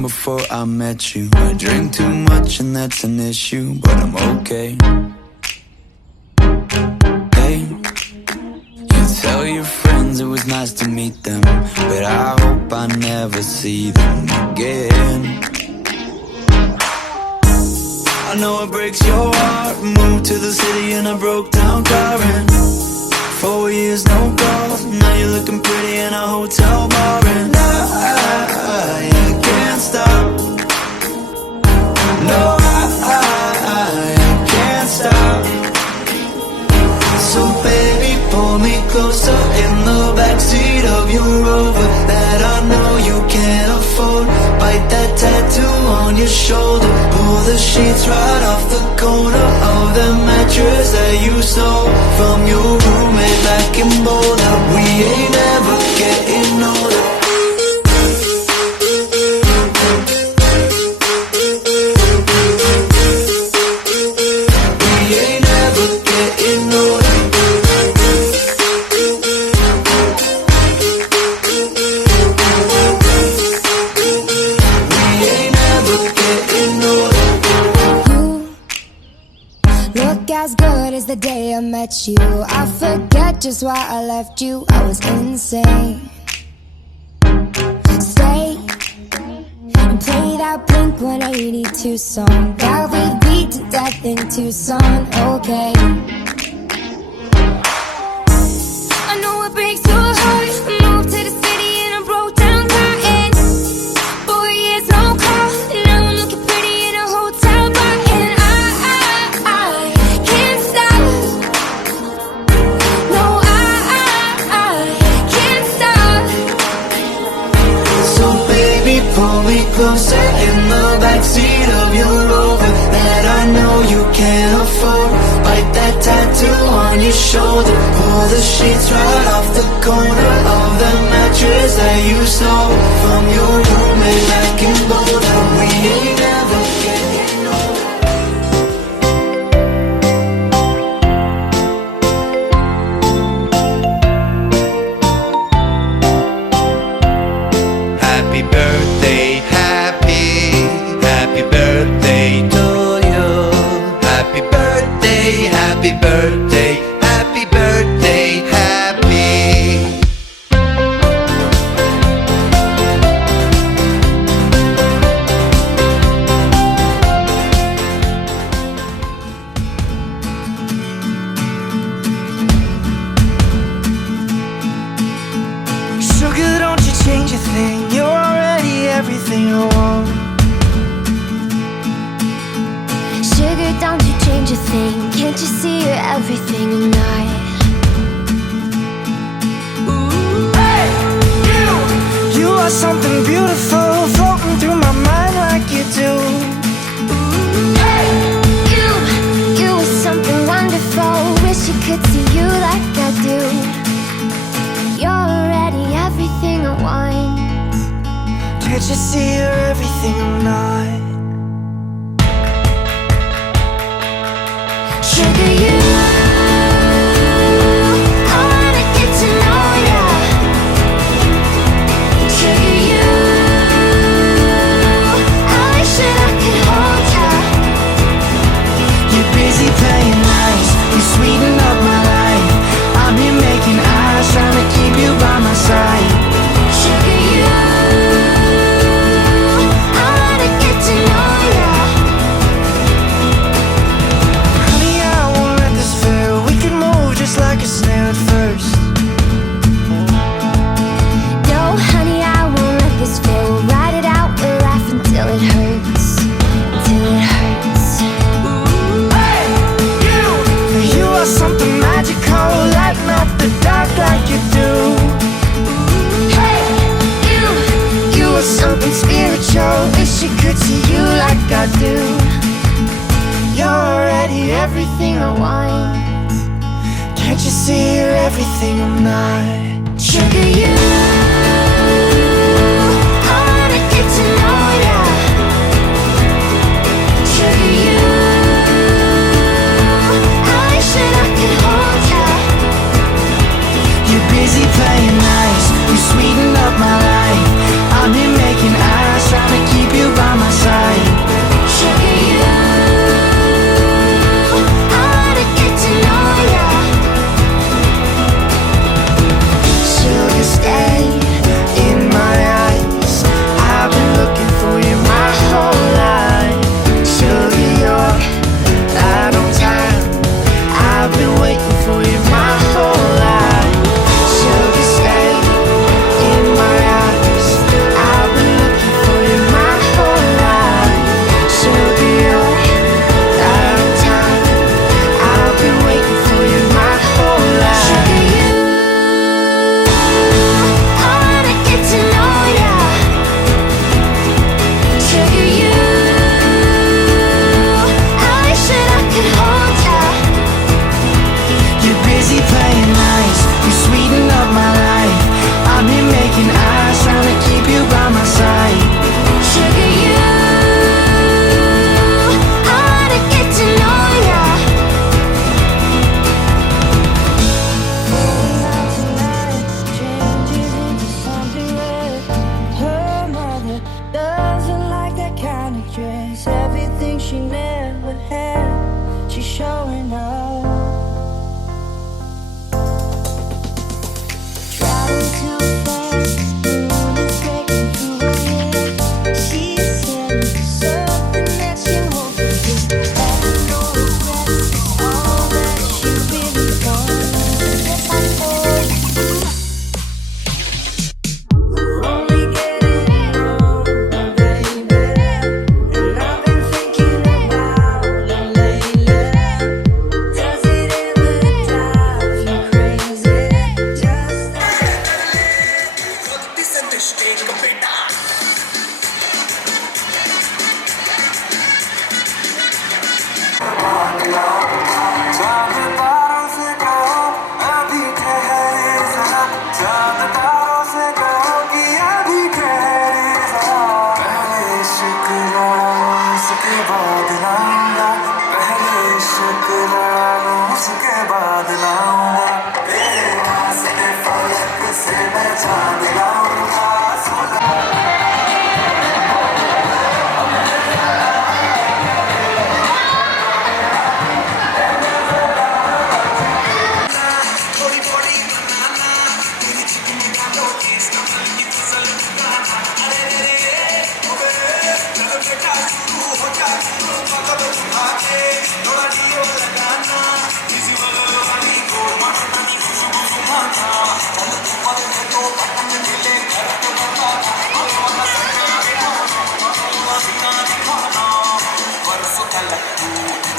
from before I met you. I drink too much and that's an issue, but I'm okay. Hey, you tell your friends it was nice to meet them, but I hope I never see them again. I know it breaks your heart. Moved to the city in a broke down car, and 4 years no calls. Now you're looking pretty in a hotel bar, and I can't stop. No, I can't stop. So baby, pull me closer in the backseat of your Rover that I know you can't afford. Bite that tattoo on your shoulder. Pull the sheets right off the corner of the mattress that you stole from your roommate back in Boulder. We ain't ever getting older. We ain't ever getting older. As good as the day I met you. I forget just why I left you. I was insane. Stay and play that Blink-182 song that we beat to death in Tucson. Okay, I know it breaks your heart. Moved to the city and I broke down car, and 4 years no call. Now I'm looking pretty in a hotel bar, and I can't stop. No, I can't stop. So baby, pull me closer in the backseat of your Rover that I know you can't afford. Bite that tattoo on your shoulder. Pull the sheets right off the corner of the mattress that you stole from your roommate back in Boulder. We ain't never getting older. Happy birthday, happy birthday to you. Happy birthday, happy birthday, happy birthday, happy. Sugar, don't you change a thing. You're already everything I want. Sugar, don't you change a thing. Can't you see you're everything I'm not? Hey, you are something beautiful floating through my mind like you do. Hey, you are something wonderful. Wish you could see you like I do. You're already everything I want. Can't you see you're everything I'm not? Sugar, I wanna get to know ya. Sugar, I wish that I could hold ya. You're busy playing nice. You sweeten up my life. I've been making eyes trying to keep you by my side. Sugar, I wanna get to know ya. Honey, I won't let this fail. We can move just like a snail at first. No, honey, I won't let this fail. We'll ride it out, we'll laugh until it hurts. Till it hurts. Hey, you are something magical. Lighten up the dark like you do. Hey, you are something spiritual. Wish you could see you like I do. You're already everything I want. Can't you see you're everything I'm not? Sugar, I wanna get to know ya. Sugar, I wish that I could hold ya. You're busy playing nice. You sweeten up my life. I've been making eyes trying to keep you Is everything she never had. She's showing up. Traveling too fast, the moon is breaking through her hair. She's heading for something that she won't forget. Having no regrets, all that she really wants. Yes, I know. We're only getting older, baby, and I've been thinking about you lately. Does it ever drive you crazy? Just चांद तारों से कहो अभी ठहरे जरा चांद तारों से कहो कि अभी ठहरे जरा पहले इश्क लड़ा उसके बाद लाऊंगा पहले इश्क लड़ा उसके बाद लाऊंगा तेरे वास्ते फलक से मैं चांद लाऊंगा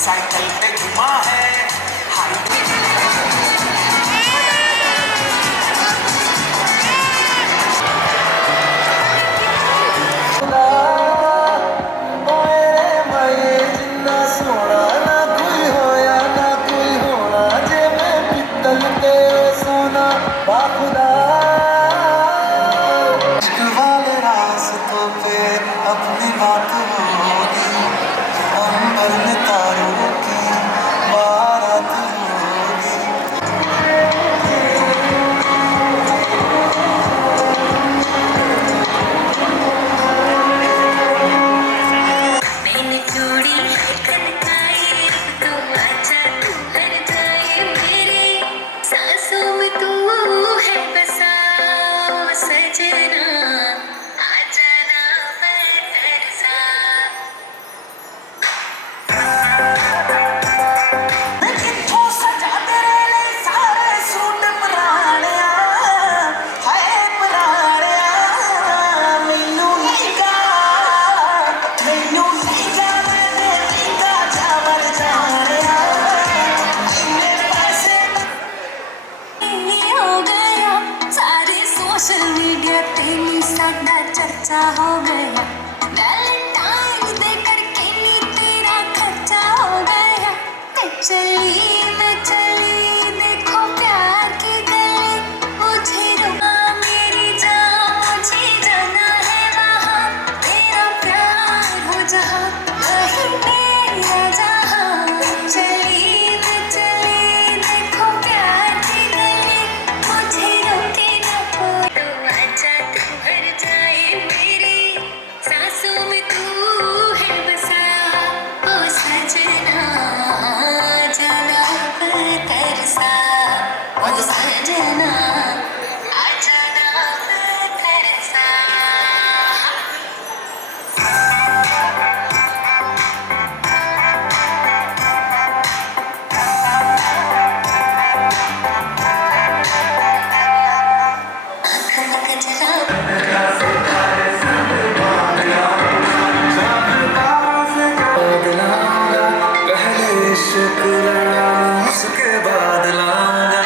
साइकिल पे घुमा है वाले रास्तों पे अपनी बात होगी अंबर में तारों की बारात होगी मैंने चूड़ी खनकाई तो आजा तू हर जाए मेरे सांसों में तू है बसा ओ सजना आजा ना मैं तरसा कित्थों सजा तेरे लिए सारे सूट बनाणिया हाय बनाणिया मैनू नहीं गा मैंने नहीं गा जावर जाणिया इन्ने पैसे नहीं हो गया सारे सोशल मीडिया पे नी साडा चर्चा हो गया वैलेंटाइन दे करके नी तेरा खर्चा हो गया ते चली मैं चली देखो प्यार की गली मुझे रुका मेरी जान मुझे जाना है वहाँ तेरा प्यार हो जहाँ वहीं मेरा जहाँ चली मैं चली देखो प्यार की गली मुझे रोके ना कोई तो आजा तू हर जाए मेरी सांसों में तू है बसा ओ सजना जाना मैं तरसा ओ सजना आजा ना मैं तरसा पहले इश्क लड़ा उसके बाद लाऊंगा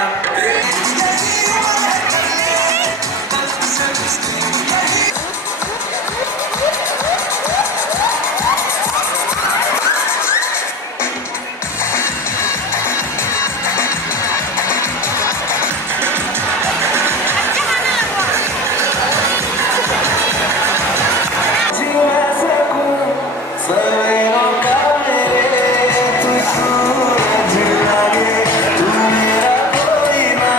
जी मैं सकूं सवेरों का मेरे तू सूरज लागे तू मेरा कोई ना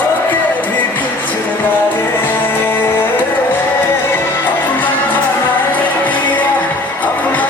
होके भी कुछ लागे अपना बना लिया अपना